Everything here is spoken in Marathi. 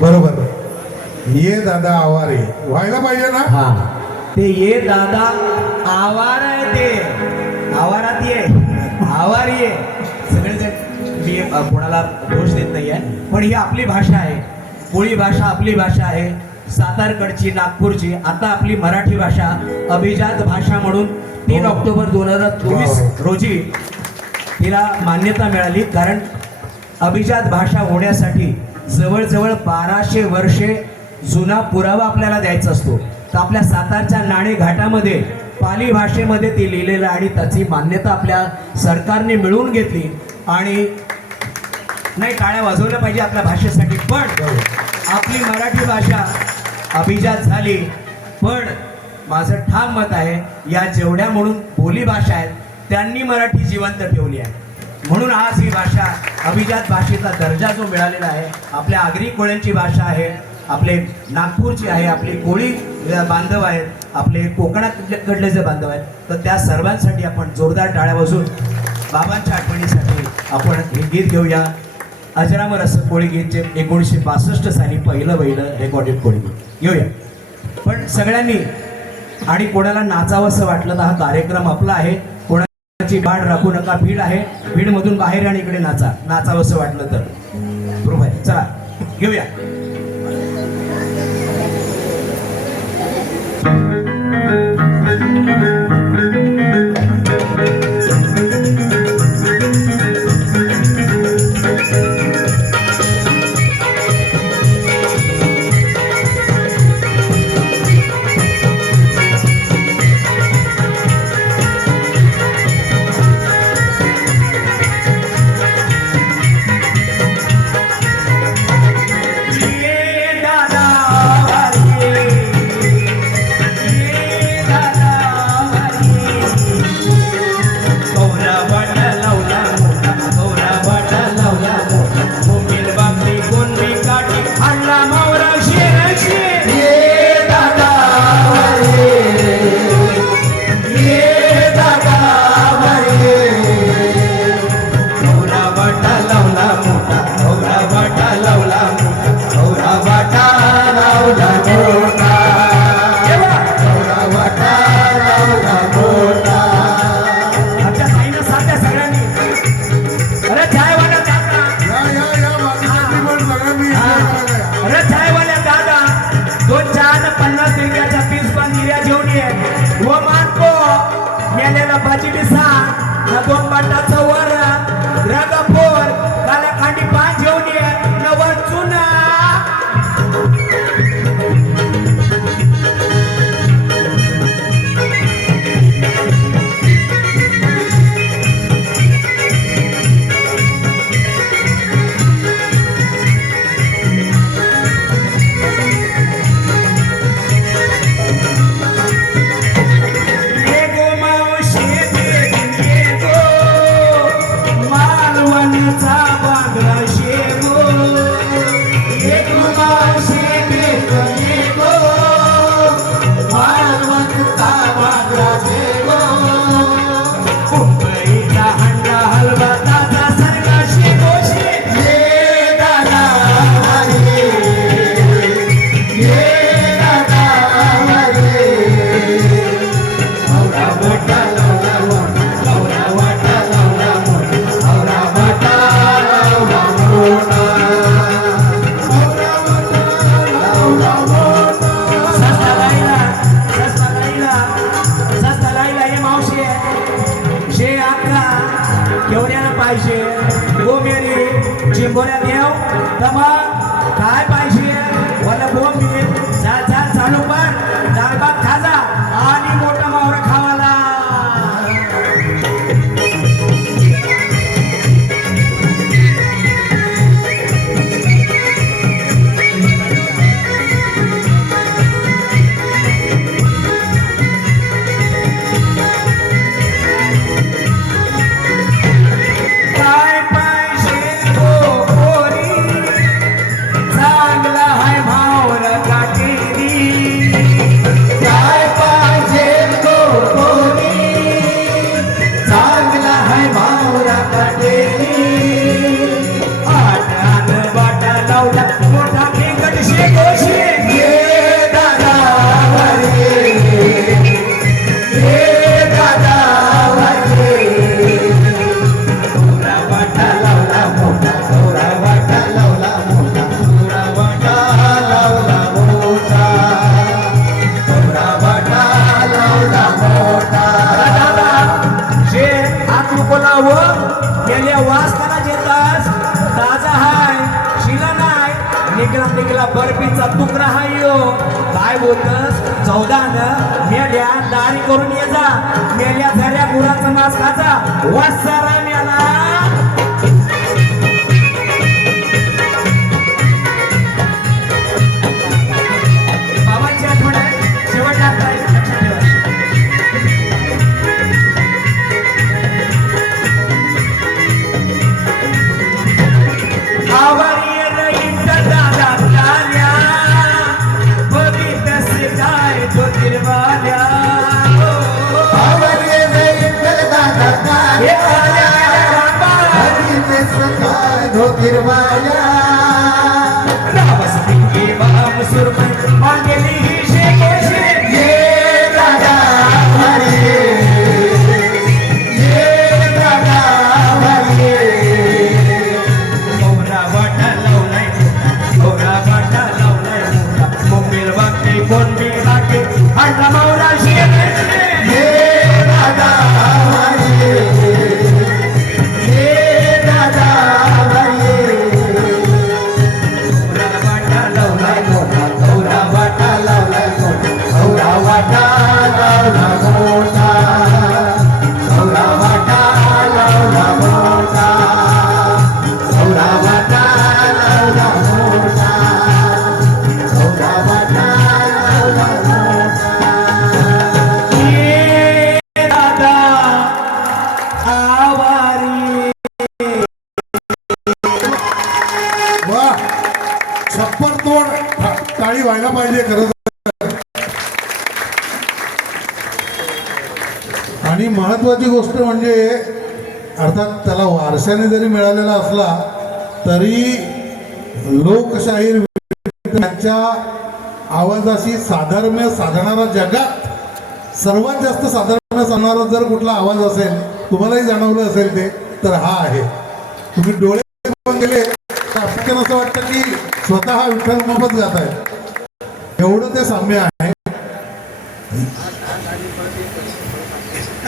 बरोबर. ये दादा आवारे. व्हायला पाहिजे ना? हा. ते ये दादा आवार आहे ते. आवारात ये. आवार ये. सगळेजण मी अ, कोणाला दोष देत नाहीये पण ही आपली भाषा आहे. कोळी भाषा आपली भाषा आहे. सातारकडची नागपूरची आता आपली मराठी भाषा अभिजात भाषा म्हणून तीन हो. ऑक्टोबर दोन हजार चोवीस वा. रोजी तिला मान्यता मिळाली कारण अभिजात भाषा होण्यासाठी जवळजवळ बाराशे वर्षे जुना पुरावा आपल्याला द्यायचा असतो तर आपल्या सातारच्या नाणे घाटामध्ये पाली भाषेमध्ये ती लिहिलेलं आणि त्याची मान्यता आपल्या सरकारने मिळवून घेतली आणि नाही टाळ्या वाजवल्या पाहिजे आपल्या भाषेसाठी पण आपली मराठी भाषा अभिजात झाली. पण माझं ठाम मत आहे या जेवढ्या म्हणून बोली भाषा आहेत त्यांनी मराठी जिवंत ठेवली आहे. म्हणून आज ही भाषा अभिजात भाषेचा दर्जा जो मिळालेला आहे आपल्या आगरी कोळ्यांची भाषा आहे आपले नागपूरची आहे आपले कोळी बांधव आहेत आपले कोकणाकडले जे बांधव आहेत तर त्या सर्वांसाठी आपण जोरदार टाळ्या वाजून बाबांच्या आठवणीसाठी आपण हे गीत घेऊया. अजरामर असं कोळी गीत जे एकोणीसशे बासष्ट साली पहिलं पहिलं रेकॉर्डेड कोळी गीत. घेऊया पण सगळ्यांनी आणि कोणाला नाचावं असं वाटलं तर हा कार्यक्रम आपला आहे. कोणाची बाड राखू नका भीड आहे. भीडमधून बाहेर आणि इकडे नाचा. नाचावं असं वाटलं तर. बरोबर चला. घेऊया व मानको मेलेला भाजी बी दोन बाटाचं वर रगपोर पाहिजे गोमेरी चिंबोऱ्या देव तमा काय पाहिजे मला बोंबी नाव गेल्या वासताना जे ताजा हाय शिला नाय. निकला निकला बर्फीचा तुकडा हाय यो. काय बोलतस? चौदान. मेल्या दारी करून ये जा. मेल्या झाल्या गुराचा मास खाजा वासारा quiero más. महत्त्वाची गोष्ट म्हणजे अर्थात त्याला वारशाने जरी मिळालेला असला तरी लोकशाहीर त्यांच्या आवाजाशी साधर्म्य साधणारा जगात सर्वात जास्त साधारण सांगणारा जर कुठला आवाज असेल तुम्हालाही जाणवलं असेल ते तर हा आहे. तुम्ही डोळे गेले तर आपल्याला असं वाटतं की स्वतः विठ्ठल मोफत जात आहे एवढं ते साम्य आहे.